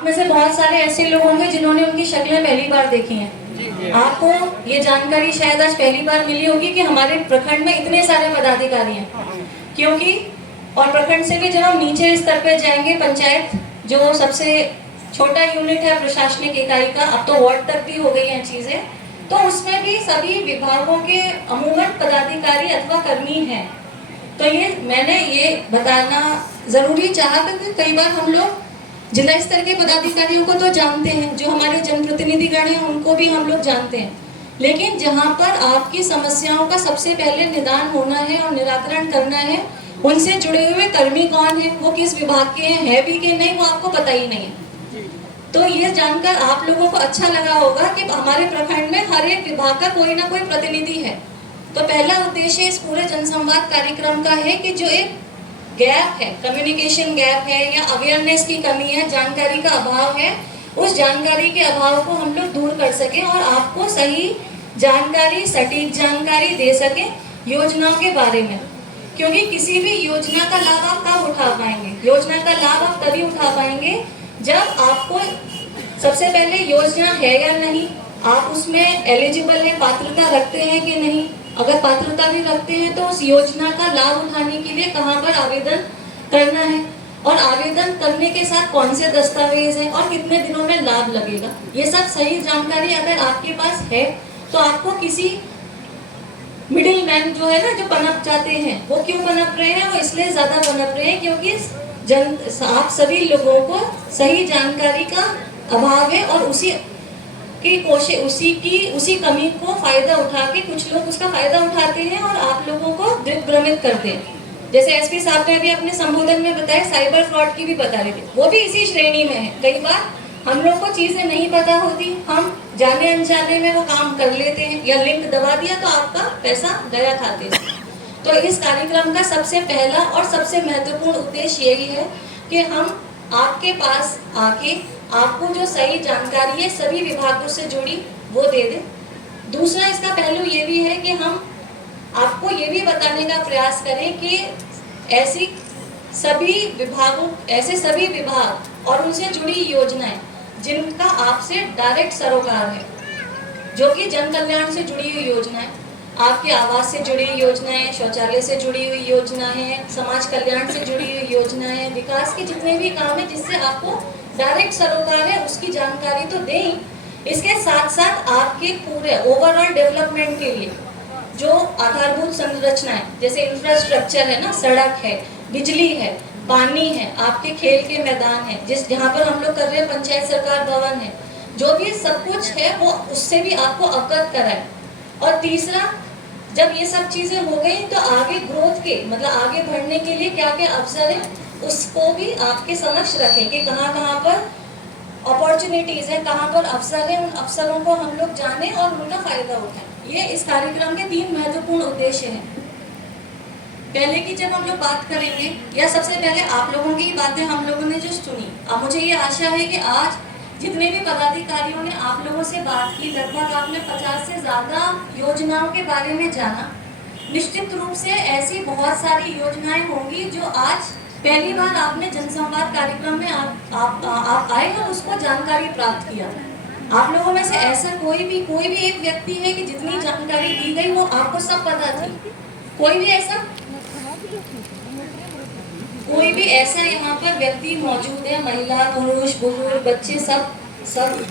आप में से बहुत सारे ऐसे लोग होंगे जिन्होंने उनकी शक्लें पहली बार देखी हैं। आपको ये जानकारी शायद आज पहली बार मिली होगी कि हमारे प्रखंड में इतने सारे पदाधिकारी हैं। क्योंकि और प्रखंड से भी जब हम नीचे स्तर पे जाएंगे, पंचायत जो सबसे छोटा यूनिट है प्रशासनिक इकाई का, अब तो वार्ड तक भी हो गई हैं चीजें, तो उसमें भी सभी विभागों के अमूमन पदाधिकारी अथवा कर्मी हैं। तो ये मैंने ये बताना जरूरी चाहा क्योंकि कई बार हम लोग जिला स्तर के पदाधिकारियों को तो जानते हैं, जो हमारे जनप्रतिनिधिगण हैं उनको भी हम लोग जानते हैं, लेकिन जहाँ पर आपकी समस्याओं का सबसे पहले निदान होना है और निराकरण करना है, उनसे जुड़े हुए कर्मी कौन है, वो किस विभाग के हैं, है भी कि नहीं, वो आपको पता ही नहीं है। तो ये जानकर आप लोगों को अच्छा लगा होगा कि हमारे प्रखंड में हर एक विभाग का कोई ना कोई प्रतिनिधि है। तो पहला उद्देश्य इस पूरे जनसंवाद कार्यक्रम का है कि जो एक गैप है, कम्युनिकेशन गैप है या अवेयरनेस की कमी है, जानकारी का अभाव है, उस जानकारी के अभाव को हम लोग दूर कर सकें और आपको सही जानकारी, सटीक जानकारी दे सकें योजनाओं के बारे में। क्योंकि किसी भी योजना का लाभ आप कब उठा पाएंगे? योजना का लाभ आप तभी उठा पाएंगे जब आपको सबसे पहले योजना है या नहीं, आप उसमें एलिजिबल है, पात्रता रखते हैं कि नहीं। अगर पात्रता भी रखते हैं तो उस योजना का लाभ उठाने के लिए कहाँ पर आवेदन करना है और आवेदन करने के साथ कौन से दस्तावेज हैं और कितने दिनों में लाभ लगेगा, ये सब सही जानकारी अगर आपके पास है तो आपको किसी मिडिल मैन जो है ना, जो पनप जाते हैं, वो क्यों पनप रहे हैं? वो इसलिए ज्यादा पनप रहे हैं क्योंकि आप सभी लोगों को सही जानकारी का अभाव है और उसी कमी को फायदा उठा के कुछ लोग उसका फायदा उठाते हैं और आप लोगों को दिग्भ्रमित करते हैं। जैसे एसपी साहब ने अभी अपने संबोधन में बताया, साइबर फ्रॉड की भी बता रहे थे, वो भी इसी श्रेणी में है। कई बार हम लोग को चीजें नहीं पता होती, हम जाने अनजाने में वो काम कर लेते हैं या लिंक दबा दिया तो आपका पैसा गया खाते से। तो इस कार्यक्रम का सबसे पहला और सबसे महत्वपूर्ण उद्देश्य यही है कि हम आपके पास आके आपको जो सही जानकारी है सभी विभागों से जुड़ी वो दे दें। दूसरा इसका पहलू ये भी है कि हम आपको ये भी बताने का प्रयास करें कि ऐसे सभी विभाग और उनसे जुड़ी योजनाएं जिनका आपसे डायरेक्ट सरोकार है, जो कि जन कल्याण से जुड़ी हुई योजनाएं, आपके आवास से जुड़ी हुई योजनाएं, शौचालय से जुड़ी हुई योजनाएं, समाज कल्याण से जुड़ी हुई योजनाएं, विकास के जितने भी काम है जिससे आपको डायरेक्ट सरोकार है उसकी जानकारी तो दें। इसके साथ साथ आपके पूरे ओवरऑल डेवलपमेंट के लिए जो आधारभूत संरचनाएं जैसे इंफ्रास्ट्रक्चर है ना, सड़क है, बिजली है, पानी है, आपके खेल के मैदान है, जहाँ पर हम लोग कर रहे हैं पंचायत सरकार भवन है, जो भी सब कुछ है वो उससे भी आपको अवगत कराए। और तीसरा, जब ये सब चीजें हो गई तो आगे ग्रोथ के मतलब आगे बढ़ने के लिए क्या क्या अवसर है उसको भी आपके समक्ष रखें कि कहाँ कहाँ पर अपॉर्चुनिटीज है, कहाँ पर अवसर है, उन अवसरों को हम लोग जाने और उनका फायदा उठाएं। ये इस कार्यक्रम के 3 महत्वपूर्ण उद्देश्य हैं। पहले की जब हम लोग बात करेंगे या सबसे पहले आप लोगों की बातें हम लोगों ने जो सुनी, अब मुझे ये आशा है कि आज जितने भी पदाधिकारियों ने आप लोगों से बात की, लगभग आपने 50 से ज्यादा योजनाओं के बारे में जाना। निश्चित रूप से ऐसी बहुत सारी योजनाएं होंगी जो आज पहली बार आपने जनसंवाद कार्यक्रम में आप आए और उसको जानकारी प्राप्त किया। आप लोगों में से ऐसा कोई भी एक व्यक्ति है कि जितनी जानकारी दी गई वो आपको सब पता थी? कोई भी ऐसा यहाँ पर व्यक्ति मौजूद है? महिला, पुरुष, बुजुर्ग, बच्चे सब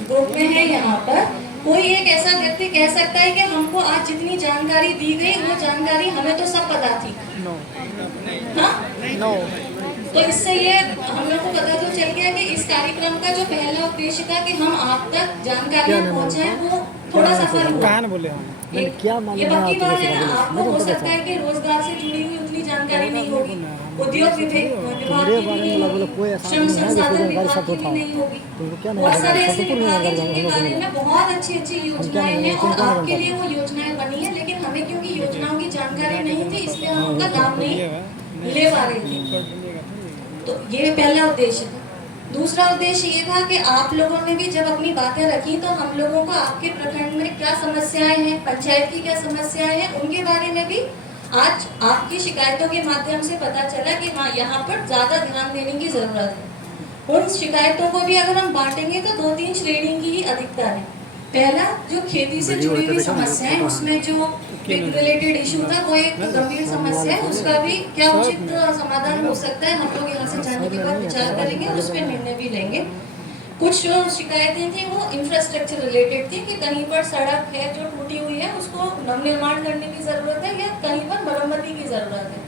ग्रुप में है यहाँ पर। कोई एक ऐसा व्यक्ति कह सकता है कि हमको आज जितनी जानकारी दी गई वो जानकारी हमें तो सब पता थी? हाँ? तो इससे ये हम लोग को पता तो चल गया कि इस कार्यक्रम का जो पहला उद्देश्य था कि हम आप तक जानकारी पहुँचाएं, वो थोड़ा सफल हुआ। ये पक्की बात है ना, आपको हो सकता है कि रोजगार से जुड़ी हुई उतनी जानकारी नहीं होगी, उद्योग विभाग की भी नहीं होगी, श्रम संसाधन विभाग की भी नहीं होगी, बहुत सारे ऐसे विभाग हैं जिनके बारे में बहुत अच्छी योजनाएं हैं और आपके लिए वो योजनाएं बनी है, लेकिन हमें क्योंकि योजनाओं की जानकारी नहीं थी इसलिए हम उनका लाभ नहीं ले पा रहे थे। तो ये पहला उद्देश्य था। दूसरा उद्देश्य ये था कि आप लोगों ने भी जब अपनी बातें रखी तो हम लोगों को आपके प्रखंड में क्या समस्याएं हैं, पंचायत की क्या समस्याएं हैं, उनके बारे में भी आज आपकी शिकायतों के माध्यम से पता चला कि हाँ, यहाँ पर ज़्यादा ध्यान देने की ज़रूरत है। उन शिकायतों को भी अगर हम बांटेंगे तो 2-3 श्रेणी की ही अधिकता है। पहला, जो खेती से जुड़ी हुई समस्या है, उसमें जो पिग रिलेटेड इशू था वो एक गंभीर समस्या है, उसका भी क्या उचित समाधान हो सकता है, हम लोग यहाँ से जाने के बाद विचार करेंगे और उस पर निर्णय भी लेंगे। कुछ जो शिकायतें थी वो इंफ्रास्ट्रक्चर रिलेटेड थी कि कहीं पर सड़क है जो टूटी हुई है, उसको नवनिर्माण करने की जरूरत है या कहीं पर मरम्मती की जरूरत है।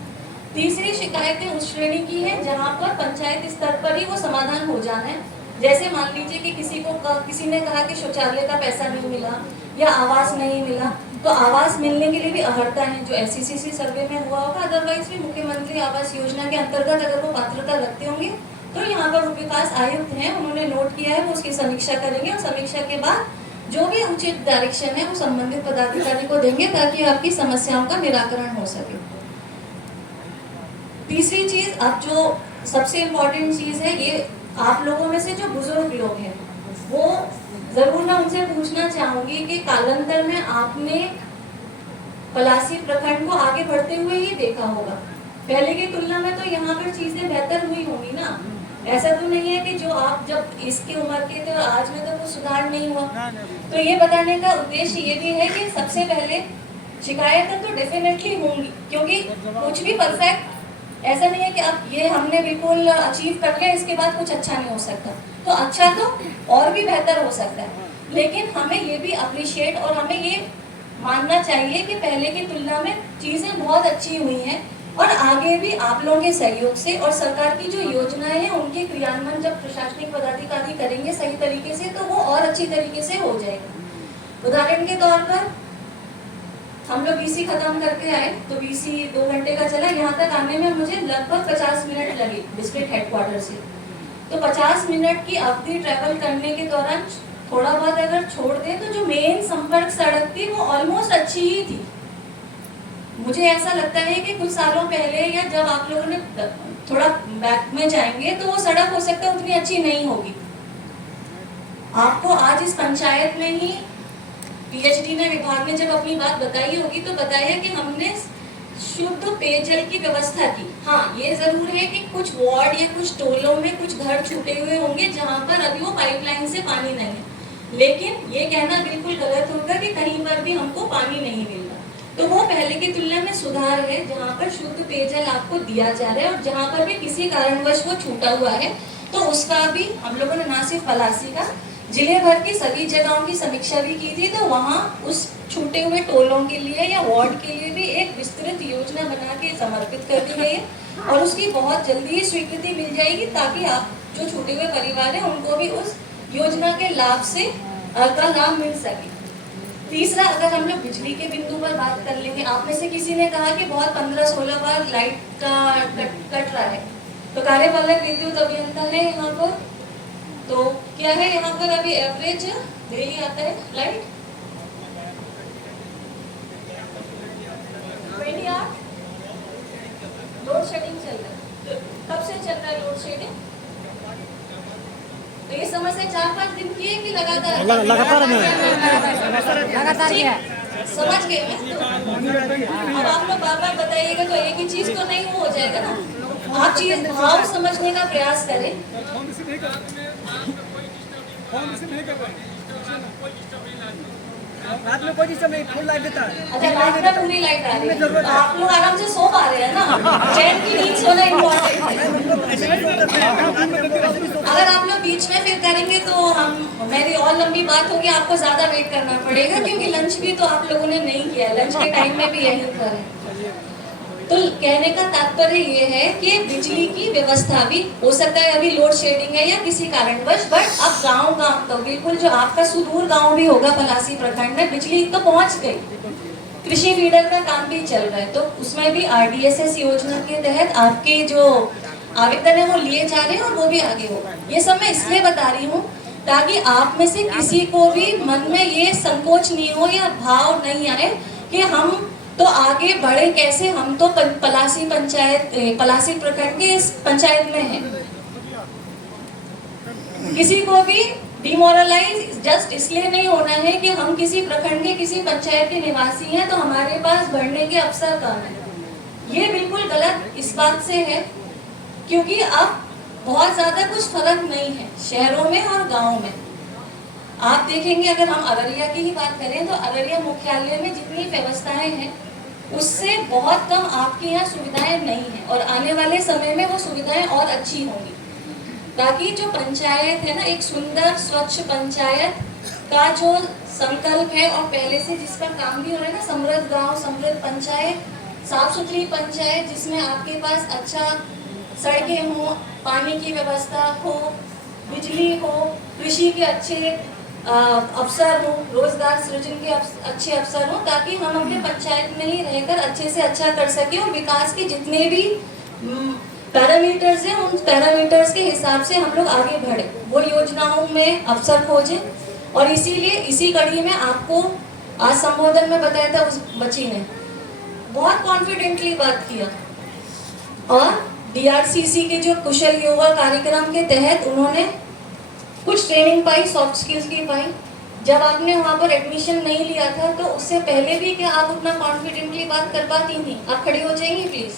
तीसरी शिकायतें उस श्रेणी की है जहाँ पर पंचायत स्तर पर ही वो समाधान हो जाना है। जैसे मान लीजिए कि किसी ने कहा कि शौचालय का पैसा नहीं मिला या आवास नहीं मिला, तो आवास मिलने के लिए भी अहर्ता है जो SCCC सर्वे में हुआ होगा, अदरवाइज भी मुख्यमंत्री आवास योजना के अंतर्गत अगर वो पात्रता रखते होंगे तो यहाँ पर विकास आयुक्त हैं, उन्होंने नोट किया है, वो उसकी समीक्षा करेंगे और समीक्षा के बाद जो भी उचित डायरेक्शन है वो संबंधित पदाधिकारी को देंगे ताकि आपकी समस्याओं का निराकरण हो सके। तीसरी चीज, अब जो सबसे इम्पोर्टेंट चीज है, ये आप लोगों में से जो बुजुर्ग लोग हैं वो जरूर मैं उनसे पूछना चाहूंगी कि कालांतर में आपने पलासी प्रखंड को आगे बढ़ते हुए ही देखा होगा। पहले की तुलना में तो यहाँ पर चीजें बेहतर हुई होंगी ना। ऐसा तो नहीं है कि जो आप जब इसकी उम्र के थे और आज में तो कुछ सुधार नहीं हुआ। तो ये बताने का उद्देश्य ये भी है कि सबसे पहले शिकायतें तो डेफिनेटली होंगी, क्योंकि कुछ भी परफेक्ट ऐसा नहीं है कि अब ये हमने बिल्कुल अचीव कर लिया इसके बाद कुछ अच्छा नहीं हो सकता। तो अच्छा तो और भी बेहतर हो सकता है, लेकिन हमें ये भी अप्रिशिएट और हमें ये मानना चाहिए कि पहले की तुलना में चीज़ें बहुत अच्छी हुई हैं और आगे भी आप लोगों के सहयोग से और सरकार की जो योजनाएं हैं उनके क्रियान्वयन जब प्रशासनिक पदाधिकारी करेंगे सही तरीके से तो वो और अच्छी तरीके से हो जाएगा। उदाहरण के तौर पर हम लोग BC खत्म करके आए तो BC 2 घंटे का चला, यहाँ तक आने में मुझे लगभग 50 मिनट लगे डिस्ट्रिक्ट हेडक्वार्टर से। तो 50 मिनट की अवधि ट्रैवल करने के दौरान थोड़ा बहुत अगर छोड़ दें तो जो मेन संपर्क सड़क थी वो ऑलमोस्ट अच्छी ही थी। मुझे ऐसा लगता है कि कुछ सालों पहले या जब आप लोगों ने थोड़ा बैक में जाएंगे तो वो सड़क हो सकता है उतनी अच्छी नहीं होगी। आपको आज इस पंचायत में ही PhD ने विभाग ने जब अपनी बात बताई होगी तो बताया कि हमने शुद्ध पेयजल की व्यवस्था की। हाँ, ये जरूर है कि कुछ वार्ड या कुछ टोलों में कुछ घर छूटे हुए होंगे जहाँ पर अभी वो पाइपलाइन से पानी नहीं है, लेकिन ये कहना बिल्कुल गलत होगा कि कहीं पर भी हमको पानी नहीं मिल रहा। तो वो पहले की तुलना में सुधार है जहाँ पर शुद्ध पेयजल आपको दिया जा रहा है, और जहाँ पर भी किसी कारणवश वो छूटा हुआ है तो उसका भी हम लोगों ने ना सिर्फ पलासी का जिले भर की सभी जगहों की समीक्षा भी की थी। तो वहाँ उस छूटे हुए टोलों के लिए या वार्ड के लिए भी एक विस्तृत योजना बना के समर्पित कर दी गई है और उसकी बहुत जल्दी ही स्वीकृति मिल जाएगी ताकि आप जो छूटे हुए परिवार हैं उनको भी उस योजना के लाभ से का लाभ मिल सके। तीसरा, अगर हम लोग बिजली के बिंदु पर बात कर लेंगे, आप में से किसी ने कहा कि बहुत 15-16 बार लाइट का कट रहा है, तो कार्यपालक विद्युत अभियंता है यहाँ पर, तो क्या है यहाँ पर अभी एवरेज डेली आता है लाइट 28 लोड शेडिंग चल रहा है। तो कब से चल रहा है लोड शेडिंग? तो ये समस्या 4-5 दिन की है कि लगातार समझ गए मैं? अब आप लोग बार बार बताइएगा तो एक ही चीज तो नहीं हो जाएगा ना। आप चीज भाव समझने का प्रयास करें। रात में कोई डिस्टर्ब नहीं, फुल लाइट देता है। अच्छा, रात में पूरी लाइट आ रही है तो आप लोग आराम से सो पा रहे हैं ना। चैन की नींद सोना इम्पोर्टेंट है। अगर आप लोग बीच में फिर करेंगे तो मेरी और लंबी बात होगी, आपको ज्यादा वेट करना पड़ेगा क्योंकि लंच भी तो आप लोगों ने नहीं किया। लंच के टाइम में भी यही करें। तो कहने का तात्पर्य ये है कि बिजली की व्यवस्था भी हो सकता है अभी लोड शेडिंग है या किसी कारणवश, बट अब गांव तो बिल्कुल जो आपका सुदूर गांव भी होगा पलासी प्रखंड में बिजली तो पहुंच गई। कृषि फीडर का काम भी चल रहा है तो उसमें भी RDSS योजना के तहत आपके जो आवेदन है वो लिए जा रहे हैं और वो भी आगे होगा। ये सब मैं इसलिए बता रही हूँ ताकि आप में से किसी को भी मन में ये संकोच नहीं हो या भाव नहीं आए कि हम तो आगे बढ़े कैसे, हम तो पलासी प्रखंड के इस पंचायत में हैं। किसी को भी डिमोरलाइज जस्ट इसलिए नहीं होना है कि हम किसी प्रखंड के किसी पंचायत के निवासी हैं तो हमारे पास बढ़ने के अवसर कम है। ये बिल्कुल गलत इस बात से है क्योंकि अब बहुत ज्यादा कुछ फर्क नहीं है शहरों में और गाँव में। आप देखेंगे, अगर हम अररिया की ही बात करें तो अररिया मुख्यालय में जितनी व्यवस्थाएं हैं उससे बहुत कम आपके यहाँ सुविधाएं नहीं है, और आने वाले समय में वो सुविधाएं और अच्छी होंगी, ताकि जो पंचायत है ना, एक सुंदर स्वच्छ पंचायत का जो संकल्प है और पहले से जिस पर काम भी हो रहा है ना, समृद्ध गांव समृद्ध पंचायत, साफ सुथरी पंचायत जिसमें आपके पास अच्छा सड़कें हो, पानी की व्यवस्था हो, बिजली हो, कृषि के अच्छे अवसर हो, रोजगार सृजन के अच्छे अवसर हो, ताकि हम अपने पंचायत में ही रहकर अच्छे से अच्छा कर सके और विकास के जितने भी पैरामीटर्स हैं उन पैरामीटर्स के हिसाब से हम लोग आगे बढ़े, वो योजनाओं में अवसर खोजें। और इसीलिए इसी कड़ी में आपको आज संबोधन में बताया था, उस बच्ची ने बहुत कॉन्फिडेंटली बात किया, और DRCC के जो कुशल युवा कार्यक्रम के तहत उन्होंने कुछ ट्रेनिंग पाई, सॉफ्ट स्किल्स की पाई। जब आपने वहाँ पर एडमिशन नहीं लिया था तो उससे पहले भी क्या आप उतना कॉन्फिडेंटली बात कर पाती थी? आप खड़े हो जाएंगी प्लीज।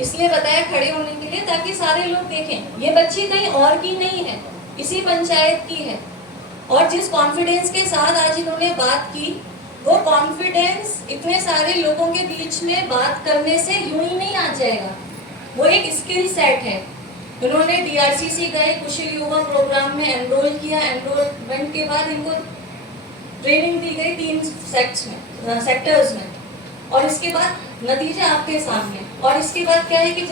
इसलिए बताया खड़े होने के लिए, ताकि सारे लोग देखें ये बच्ची कहीं और की नहीं है, इसी पंचायत की है। और जिस कॉन्फिडेंस के साथ आज इन्होंने बात की, वो कॉन्फिडेंस इतने सारे लोगों के बीच में बात करने से यूं ही नहीं आ जाएगा, वो एक स्किल सेट है। उन्होंने DRCC गए, कुशल युवा प्रोग्राम में एनरोल किया, एनरोलमेंट के बाद इनको ट्रेनिंग दी गई 3 सेक्टर्स में, और इसके बाद नतीजा आपके सामने। और इसके बाद क्या है कि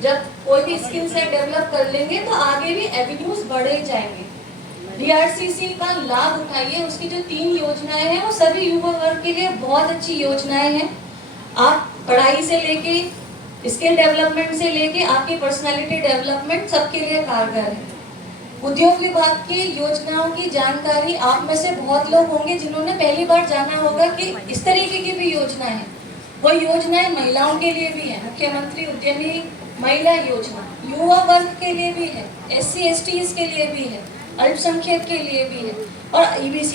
जब कोई भी स्किल सेट डेवलप कर लेंगे तो आगे भी एवेन्यूज बढ़े जाएंगे। DRCC का लाभ उठाइए, उसकी जो 3 योजनाएं हैं वो सभी युवा वर्ग के लिए बहुत अच्छी योजनाएं हैं। आप पढ़ाई से लेके स्किल डेवलपमेंट से लेके आपकी पर्सनालिटी डेवलपमेंट सबके लिए कारगर है। उद्योग विभाग की योजनाओं की जानकारी आप में से बहुत लोग होंगे जिन्होंने पहली बार जाना होगा कि इस तरीके की भी योजनाएं हैं। वो योजनाएं महिलाओं के लिए भी है, मुख्यमंत्री उद्यमी महिला योजना, युवा वर्ग के लिए भी है, SC STs के लिए भी है, अल्पसंख्यक के लिए भी है, और EBC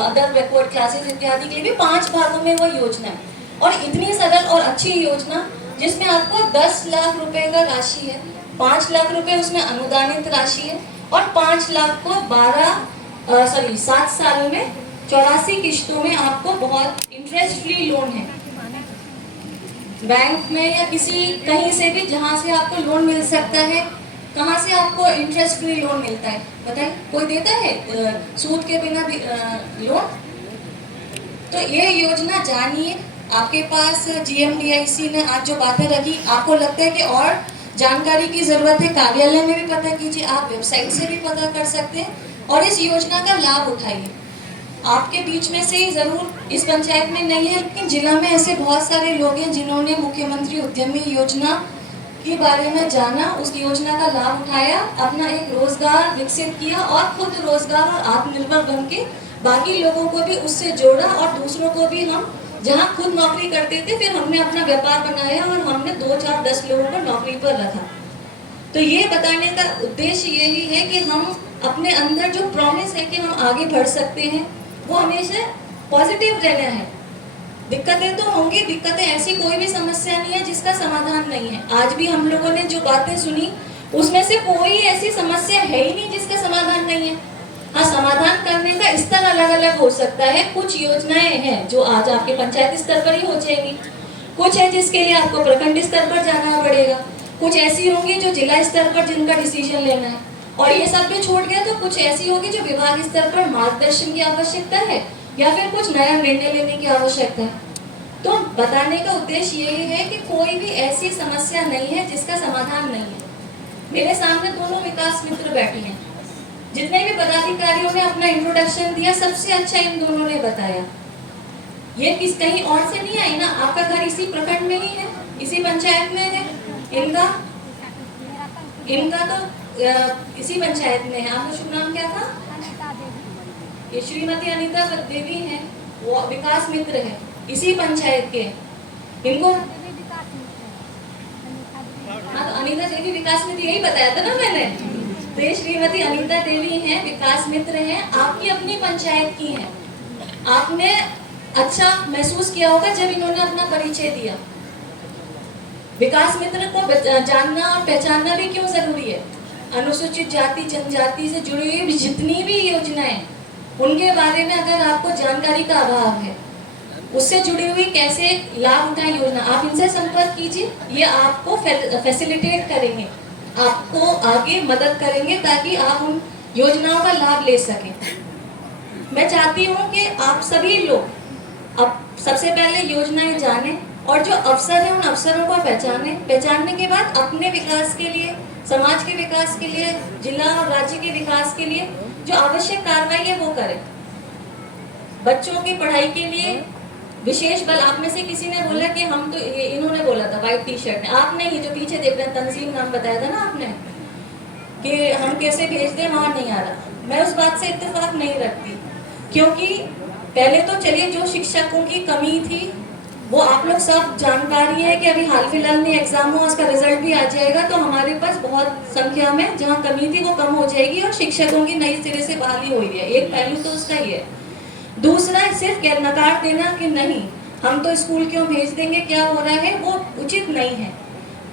अदर बैकवर्ड क्लासेस इत्यादि के लिए भी 5 भागों में वो योजना है। और इतनी सरल और अच्छी योजना जिसमें आपको 10 लाख रुपए का राशि है, 5 लाख रुपए उसमें अनुदानित राशि है, और 5 लाख को 7 साल में 84 किश्तों में आपको बहुत इंटरेस्ट फ्री लोन है। बैंक में या कहीं से भी जहां से आपको लोन मिल सकता है। कहां से आपको इंटरेस्ट फ्री लोन मिलता है बताइए? कोई देता है सूद के बिना लोन? तो ये योजना जानिए। आपके पास GMDIC ने आज जो बातें रखी, आपको लगता है कि और जानकारी की जरूरत है, कार्यालय में भी पता कीजिए, आप वेबसाइट से भी पता कर सकते हैं और इस योजना का लाभ उठाइए। आपके बीच में से जरूर इस पंचायत में नहीं है, लेकिन जिला में ऐसे बहुत सारे लोग हैं जिन्होंने मुख्यमंत्री उद्यमी योजना के बारे में जाना, उस योजना का लाभ उठाया, अपना एक रोजगार विकसित किया और खुद रोजगार और आत्मनिर्भर बन के बाकी लोगों को भी उससे जोड़ा, और दूसरों को भी हम जहाँ खुद नौकरी करते थे फिर हमने अपना व्यापार बनाया और हमने 2, 4, 10 लोगों को नौकरी पर रखा। तो ये बताने का उद्देश्य यही है कि हम अपने अंदर जो प्रॉमिस है कि हम आगे बढ़ सकते हैं वो हमेशा पॉजिटिव रहना है। दिक्कतें तो होंगी, दिक्कतें ऐसी कोई भी समस्या नहीं है जिसका समाधान नहीं है। आज भी हम लोगों ने जो बातें सुनी उसमें से कोई ऐसी समस्या है ही नहीं जिसका समाधान नहीं है। हाँ, समाधान करने का स्तर अलग अलग हो सकता है। कुछ योजनाएं हैं जो आज आपके पंचायत स्तर पर ही हो जाएंगी, कुछ है जिसके लिए आपको प्रखंड स्तर पर जाना पड़ेगा, कुछ ऐसी होंगी जो जिला स्तर पर जिनका डिसीजन लेना है, और ये सब भी छूट गया तो कुछ ऐसी होगी जो विभाग स्तर पर मार्गदर्शन की आवश्यकता है या फिर कुछ नया निर्णय लेने की आवश्यकता है। तो बताने का उद्देश्य यही है कि कोई भी ऐसी समस्या नहीं है जिसका समाधान नहीं है। मेरे सामने दोनों विकास मित्र बैठे हैं, जितने भी पदाधिकारियों ने अपना इंट्रोडक्शन दिया सबसे अच्छा इन दोनों ने बताया। ये कहीं और से नहीं आई ना, आपका घर इसी प्रखंड में ही है, इसी पंचायत में है, इनका तो इसी पंचायत में है। आपका शुभ नाम क्या था? ये श्रीमती अनीता देवी है, वो विकास मित्र है इसी पंचायत के। इनको हाँ, तो अनीता देवी विकास मित्र, यही बताया था ना मैंने। तो ये श्रीमती अनीता देवी हैं, विकास मित्र हैं, आपकी अपनी पंचायत की हैं। आपने अच्छा महसूस किया होगा जब इन्होंने अपना परिचय दिया। विकास मित्र को जानना और पहचानना भी क्यों जरूरी है? अनुसूचित जाति जनजाति से जुड़ी हुई जितनी भी योजनाएं, उनके बारे में अगर आपको जानकारी का अभाव है, उससे जुड़ी हुई कैसे लाभ उठाए योजना, आप इनसे संपर्क कीजिए। ये आपको फैसिलिटेट करेंगे, आपको आगे मदद करेंगे ताकि आप उन योजनाओं का लाभ ले सकें। मैं चाहती हूँ कि आप सभी लोग अब सबसे पहले योजनाएं जानें और जो अवसर है उन अवसरों को पहचानने के बाद अपने विकास के लिए, समाज के विकास के लिए, जिला और राज्य के विकास के लिए जो आवश्यक कार्रवाई है वो करें। बच्चों की पढ़ाई के लिए विशेष बल, आप में से किसी ने बोला कि हम तो इन्होंने बोला था व्हाइट टी शर्ट में, आप नहीं, जो पीछे देख रहे हैं तंजीम नाम बताया था ना आपने कि हम कैसे भेज दें, वहां नहीं आ रहा। मैं उस बात से इत्तेफाक नहीं रखती, क्योंकि पहले तो चलिए जो शिक्षकों की कमी थी वो आप लोग सब जानकारी है कि अभी हाल फिलहाल में एग्जाम हुआ, उसका रिजल्ट भी आ जाएगा, तो हमारे पास बहुत संख्या में जहाँ कमी थी वो कम हो जाएगी और शिक्षकों की नई सिरे से बहाली हुई है। एक पहलू तो उसका ही है। दूसरा, सिर्फ नकार देना कि नहीं हम तो स्कूल क्यों भेज देंगे, क्या हो रहा है, वो उचित नहीं है।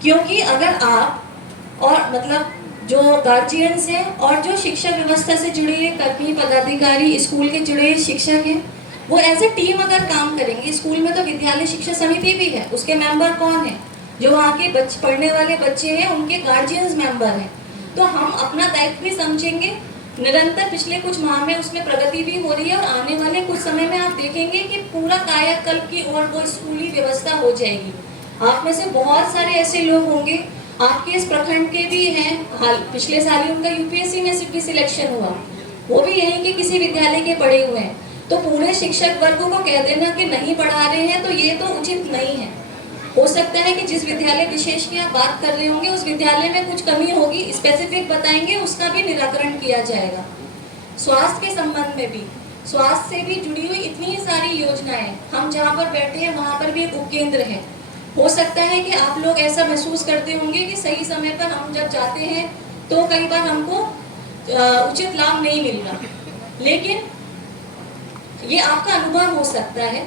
क्योंकि अगर आप और मतलब जो गार्जियंस हैं और जो शिक्षा व्यवस्था से जुड़े हुए कर्मी पदाधिकारी, स्कूल के जुड़े हुए शिक्षक हैं, वो एज ए टीम अगर काम करेंगे, स्कूल में तो विद्यालय शिक्षा समिति भी है, उसके मेंबर कौन है, जो वहाँ के पढ़ने वाले बच्चे हैं उनके गार्जियंस मेंबर हैं। तो हम अपना दायित्व भी समझेंगे। निरंतर पिछले कुछ माह में उसमें प्रगति भी हो रही है और आने वाले कुछ समय में आप देखेंगे कि पूरा कायाकल्प की ओर वो स्कूली व्यवस्था हो जाएगी। आप में से बहुत सारे ऐसे लोग होंगे, आपके इस प्रखंड के भी हैं, हाल पिछले साल ही उनका यूपीएससी में भी सिलेक्शन हुआ, वो भी यहीं के किसी विद्यालय के पढ़े हुए हैं। तो पूरे शिक्षक वर्गों को कह देना कि नहीं पढ़ा रहे हैं, तो ये तो उचित नहीं है। हो सकता है कि जिस विद्यालय विशेष की आप बात कर रहे होंगे उस विद्यालय में कुछ कमी होगी, स्पेसिफिक बताएंगे, उसका भी निराकरण किया जाएगा। स्वास्थ्य के संबंध में भी, स्वास्थ्य से भी जुड़ी हुई इतनी सारी योजनाएं, हम जहाँ पर बैठे हैं वहाँ पर भी एक उपकेंद्र है। हो सकता है कि आप लोग ऐसा महसूस करते होंगे कि सही समय पर हम जब जाते हैं तो कई बार हमको उचित लाभ नहीं मिल रहा, लेकिन ये आपका अनुभव हो सकता है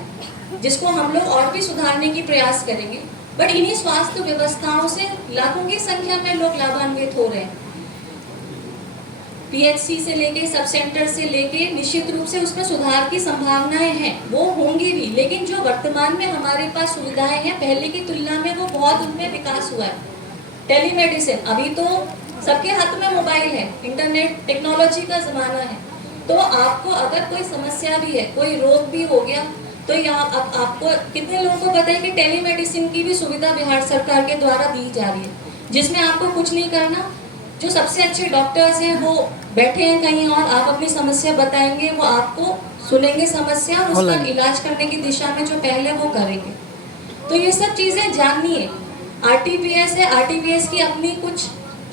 जिसको हम लोग और भी सुधारने की प्रयास करेंगे। बट इन्हीं स्वास्थ्य व्यवस्थाओं से लाखों की संख्या में लोग लाभान्वित हो रहे हैं। पीएचसी से लेके, सब सेंटर से लेके, निश्चित रूप से उसमें सुधार की संभावनाएं हैं, वो होंगी भी, लेकिन जो वर्तमान में हमारे पास सुविधाएं हैं पहले की तुलना में वो बहुत उनमें विकास हुआ है। टेलीमेडिसिन, अभी तो सबके हाथ में मोबाइल है, इंटरनेट टेक्नोलॉजी का जमाना है, तो आपको अगर कोई समस्या भी है, कोई रोग भी हो गया, तो यहाँ आपको कितने लोगों को पता है कि टेलीमेडिसिन की भी सुविधा बिहार सरकार के द्वारा दी जा रही है, जिसमें आपको कुछ नहीं करना, जो सबसे अच्छे डॉक्टर्स हैं वो बैठे हैं कहीं और, आप अपनी समस्या बताएंगे, वो आपको सुनेंगे समस्या और उसका इलाज करने की दिशा में जो पहले वो करेंगे। तो ये सब चीजें जाननी है। आरटीपीएस है, आरटीपीएस की अपनी कुछ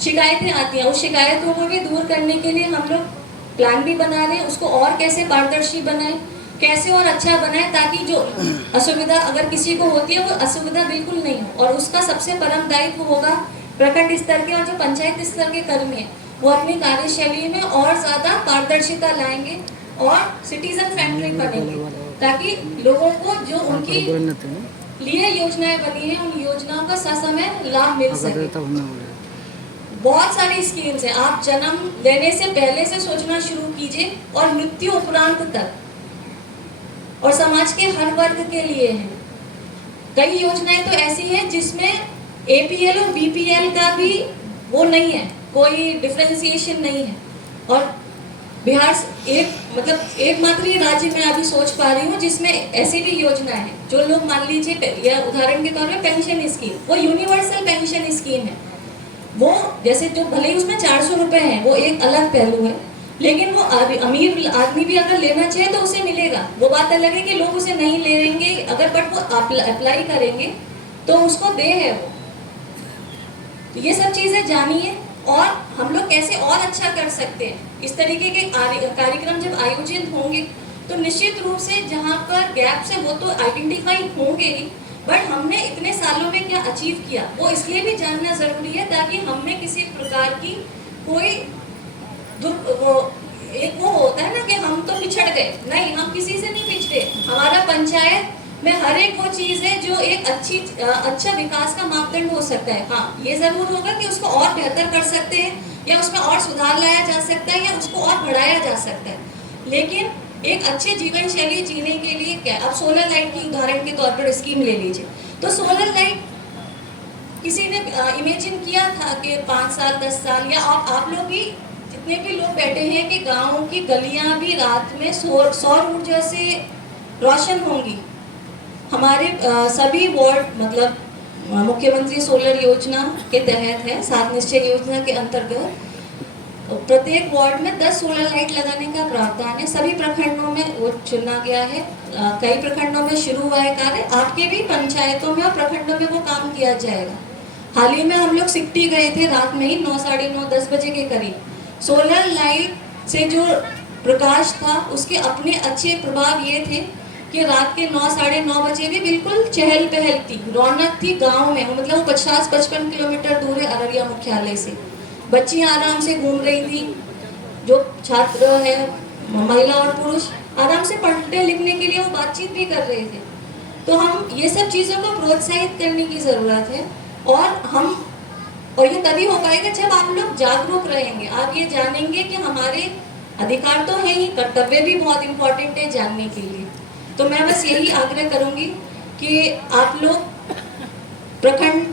शिकायतें आती हैं, उस शिकायतों को भी दूर करने के लिए हम लोग प्लान भी बना रहे हैं, उसको और कैसे पारदर्शी बनाएं, कैसे और अच्छा बनाएं, ताकि जो असुविधा अगर किसी को होती है वो असुविधा बिल्कुल नहीं हो। और उसका सबसे परम दायित्व होगा प्रखंड स्तर के और जो पंचायत स्तर के कर्मी हैं, वो अपनी कार्यशैली में और ज्यादा पारदर्शिता लाएंगे और सिटीजन फ्रेंडली बनेंगे, ताकि लोगों को जो उनकी लिए योजनाएं बनी है उन योजनाओं का ससमय लाभ मिल सके। बहुत सारी स्कीम्स हैं, आप जन्म लेने से पहले से सोचना शुरू कीजिए और मृत्यु उपरांत तक, और समाज के हर वर्ग के लिए हैं। कई योजनाएं तो ऐसी हैं जिसमें एपीएल और बीपीएल का भी वो नहीं है, कोई डिफरेंशिएशन नहीं है। और बिहार एकमात्र ही राज्य में अभी सोच पा रही हूँ जिसमें ऐसी भी योजना है। जो लोग मान लीजिए या उदाहरण के तौर पर पेंशन स्कीम, वो यूनिवर्सल पेंशन स्कीम है, वो जैसे जो भले ही उसमें 400 रुपए हैं, वो एक अलग पहलू है, लेकिन वो अमीर आदमी भी अगर लेना चाहे तो उसे मिलेगा। वो बात अलग है कि लोग उसे नहीं लेंगे अगर, बट वो अप्लाई करेंगे तो उसको दे है वो। तो ये सब चीजें जानिए और हम लोग कैसे और अच्छा कर सकते हैं। इस तरीके के कार्यक्रम जब आयोजित होंगे तो निश्चित रूप से जहाँ पर गैप्स है वो तो आइडेंटिफाई होंगे ही, बट हमने इतने सालों में क्या अचीव किया वो इसलिए भी जानना जरूरी है, ताकि हमने किसी प्रकार की कोई वो होता है ना कि हम तो पिछड़ गए, नहीं, हम किसी से नहीं पिछड़े। हमारा पंचायत में हर एक वो चीज़ है जो एक अच्छा विकास का मापदंड हो सकता है। हाँ, ये ज़रूर होगा कि उसको और बेहतर कर सकते हैं, या उसमें और सुधार लाया जा सकता है, या उसको और बढ़ाया जा सकता है। लेकिन एक अच्छे जीवन शैली जीने के लिए क्या, अब सोलर लाइट की उदाहरण के तौर पर स्कीम ले लीजिए। तो सोलर लाइट किसी ने इमेजिन किया था कि 5 साल 10 साल, या आप लोग भी जितने भी लोग बैठे हैं कि गाँव की गलियां भी रात में सौर ऊर्जा से रोशन होंगी। हमारे सभी वार्ड, मतलब मुख्यमंत्री सोलर योजना के तहत है, 7 निश्चय योजना के अंतर्गत प्रत्येक वार्ड में 10 सोलर लाइट लगाने का प्रावधान है। सभी प्रखंडों में वो चुना गया है। कई प्रखंडों में शुरू हुआ है कार्य, आपके भी पंचायतों में और प्रखंडों में वो काम किया जाएगा। हाल ही में हम लोग सिकटी गए थे, रात में ही 9, साढ़े 9, 10 बजे के करीब। सोलर लाइट से जो प्रकाश था उसके अपने अच्छे प्रभाव ये थे कि रात के 9, साढ़े 9 बजे भी बिल्कुल चहल पहल थी, रौनक थी गांव में। मतलब वो 50-55 किलोमीटर दूर है अररिया मुख्यालय से। बच्चियां आराम से घूम रही थी, जो छात्र है, महिला और पुरुष आराम से पढ़ने लिखने के लिए वो बातचीत भी कर रहे थे। तो हम ये सब चीज़ों को प्रोत्साहित करने की ज़रूरत है, और ये तभी हो पाएगा जब आप लोग जागरूक रहेंगे। आप ये जानेंगे कि हमारे अधिकार तो है ही, कर्तव्य भी बहुत इम्पोर्टेंट है जानने के लिए। तो मैं बस यही आग्रह करूंगी कि आप लोग प्रखंड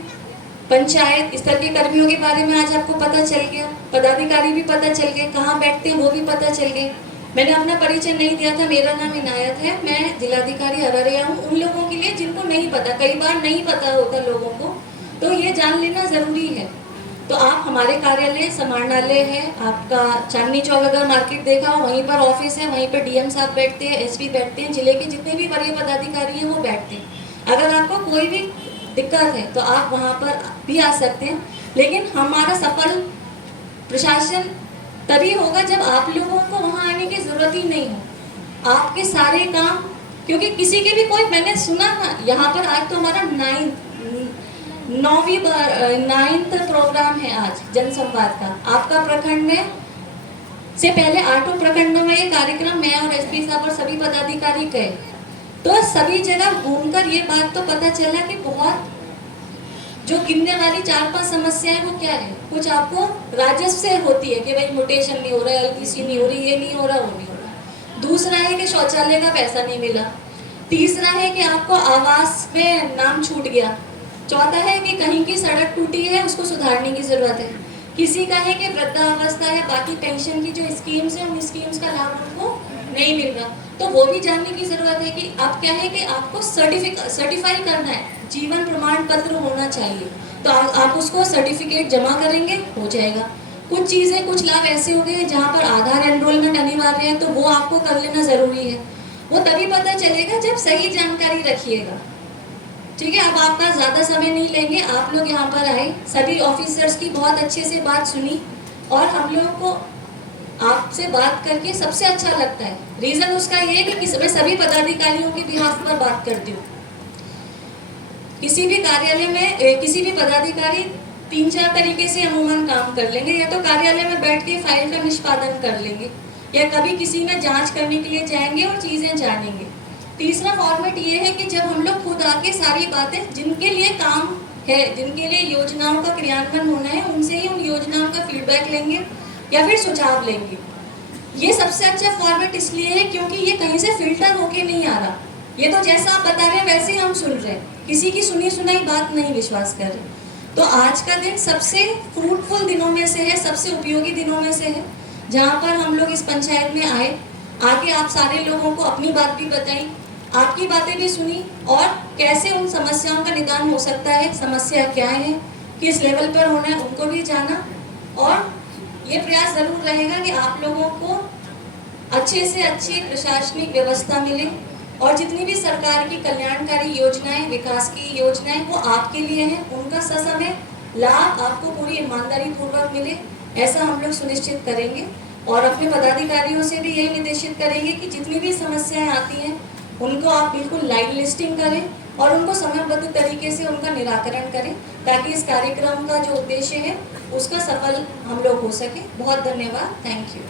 पंचायत स्तर के कर्मियों के बारे में आज आपको पता चल गया, पदाधिकारी भी पता चल गए, कहाँ बैठते हैं वो भी पता चल गए। मैंने अपना परिचय नहीं दिया था, मेरा नाम इनायत है, मैं जिलाधिकारी अररिया हूँ। उन लोगों के लिए जिनको नहीं पता, कई बार नहीं पता होता लोगों को, तो ये जान लेना ज़रूरी है। तो आप हमारे कार्यालय समाहरणालय है आपका, चांदनी चौक अगर मार्केट देखा हो वहीं पर ऑफिस है, वहीं पर डीएम साहब बैठते हैं, एसपी बैठते हैं, जिले के जितने भी वरीय पदाधिकारी हैं वो बैठते हैं। अगर आपको कोई भी दिक्कत है तो आप वहाँ पर भी आ सकते हैं। लेकिन हमारा सफल प्रशासन तभी होगा जब आप लोगों को वहाँ आने की ज़रूरत ही नहीं हो। आपके सारे काम, क्योंकि किसी के भी कोई, मैंने सुना ना यहाँ पर आज तो हमारा 9th प्रोग्राम है आज जनसंवाद का। आपका प्रखंड में से पहले 8 प्रखंडों में ये कार्यक्रम मैं और एसपी साहब और सभी पदाधिकारी गए, तो सभी जगह घूमकर ये बात तो पता चला कि बहुत जो गिनने वाली 4-5 समस्याएं वो क्या है। कुछ आपको राजस्व से होती है कि भाई म्यूटेशन नहीं हो रहा है, एलपीसी नहीं हो रही, ये नहीं हो रहा, वो नहीं हो रहा। दूसरा है कि शौचालय का पैसा नहीं मिला। तीसरा है कि आपको आवास में नाम छूट गया। चौथा है कि कहीं की सड़क टूटी है, उसको सुधारने की जरूरत है। किसी का है कि वृद्धावस्था या बाकी पेंशन की जो स्कीम्स है, उन स्कीम्स का लाभ उनको नहीं मिल रहा, तो वो भी जानने की जरूरत है कि आप क्या है कि आपको सर्टिफाई करना है, जीवन प्रमाण पत्र होना चाहिए, तो आप उसको सर्टिफिकेट जमा करेंगे, हो जाएगा। कुछ चीज़ें, कुछ लाभ ऐसे हो गए हैं जहाँ पर आधार एनरोलमेंट अनिवार्य है, तो वो आपको कर लेना ज़रूरी है। वो तभी पता चलेगा जब सही जानकारी रखिएगा, ठीक है। अब आपका ज़्यादा समय नहीं लेंगे, आप लोग यहाँ पर आए, सभी ऑफिसर्स की बहुत अच्छे से बात सुनी, और हम लोगों को आपसे बात करके सबसे अच्छा लगता है। रीज़न उसका ये है कि मैं सभी पदाधिकारियों के बिहाफ पर बात करती हूँ। किसी भी कार्यालय में किसी भी पदाधिकारी 3-4 तरीके से अमूमन काम कर लेंगे, या तो कार्यालय में बैठ के फाइल का निष्पादन कर लेंगे, या कभी किसी में जांच करने के लिए जाएंगे और चीज़ें जानेंगे। तीसरा फॉर्मेट ये है कि जब हम लोग खुद आके सारी बातें, जिनके लिए काम है, जिनके लिए योजनाओं का क्रियान्वयन होना है, उनसे ही उन योजनाओं का फीडबैक लेंगे या फिर सुझाव लेंगे। ये सबसे अच्छा फॉर्मेट इसलिए है क्योंकि ये कहीं से फिल्टर होके नहीं आ रहा। ये तो जैसा आप बता रहे हैं वैसे ही हम सुन रहे हैं, किसी की सुनी सुनाई बात नहीं विश्वास कर रहे। तो आज का दिन सबसे फ्रूटफुल दिनों में से है, सबसे उपयोगी दिनों में से है, जहाँ पर हम लोग इस पंचायत में आए, आके आप सारे लोगों को अपनी बात भी बताई, आपकी बातें भी सुनी, और कैसे उन समस्याओं का निदान हो सकता है, समस्या क्या है, किस लेवल पर होना है, उनको भी जाना। और ये प्रयास जरूर रहेगा कि आप लोगों को अच्छे से अच्छी प्रशासनिक व्यवस्था मिले, और जितनी भी सरकार की कल्याणकारी योजनाएं, विकास की योजनाएं, वो आपके लिए हैं, उनका ससमय लाभ आपको पूरी ईमानदारी पूर्वक मिले, ऐसा हम लोग सुनिश्चित करेंगे। और अपने पदाधिकारियों से भी यही निर्देशित करेंगे कि जितनी भी समस्याएं आती हैं उनको आप बिल्कुल लाइन लिस्टिंग करें और उनको समयबद्ध तरीके से उनका निराकरण करें, ताकि इस कार्यक्रम का जो उद्देश्य है उसका सफल हम लोग हो सके। बहुत धन्यवाद, थैंक यू।